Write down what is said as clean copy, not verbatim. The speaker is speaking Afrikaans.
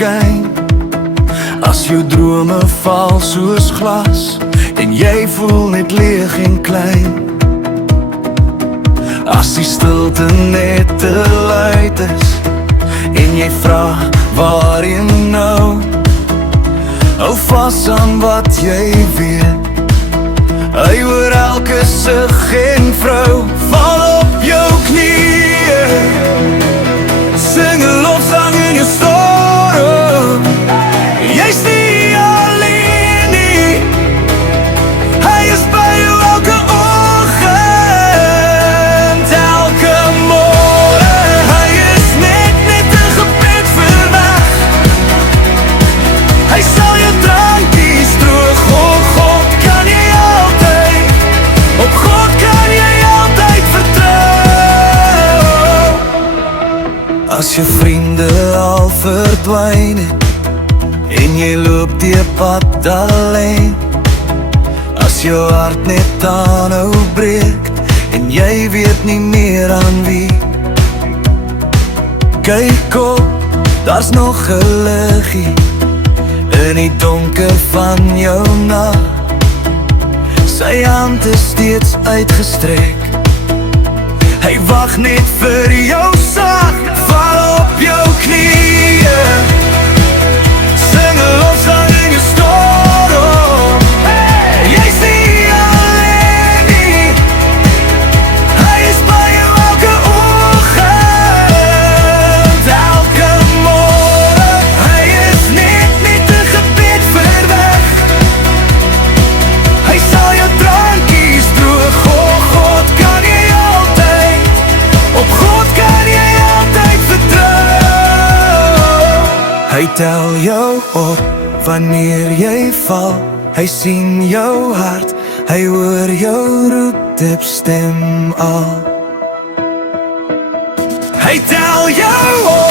skyn. As jou drome val soos glas en jy voel net leeg en klein. As die stilte net te luid is en jy vra waarheen nou, hou vas aan wat jy weet. Hy hoor elke sug en vrou, val op jou knieë, sing 'n lofsang in jou storm. Jy's nie alleen nie, hy is by jou elke oggend, elke môre. Hy is net 'n gebed ver weg. Hy sal jou drankies droog. Op God kan jy altyd, op God kan jy altyd vertrou. As jou vriende al verdwyn het en jy loop die pad alleen, as jou hart net aanhou breek en jy weet nie meer aan wie, kyk op, daar's nog 'n liggie in die donker van jou nag. Sy hand is steeds uitgestrek, hy wag net vir jou sag. Val op jou knieë, sing 'n lofsang in jou storm. Jy's nie alleen nie, hy is by jou elke oggend, elke môre. Hy is net 'n gebed ver weg. Hy sal jou drankies droog. Op God kan jy altyd, op God kan jy altyd vertrou. Hy tel jou op wanneer jy val, hy sien jou hart, hy hoor jou roepdiep stem al. Hy tel jou op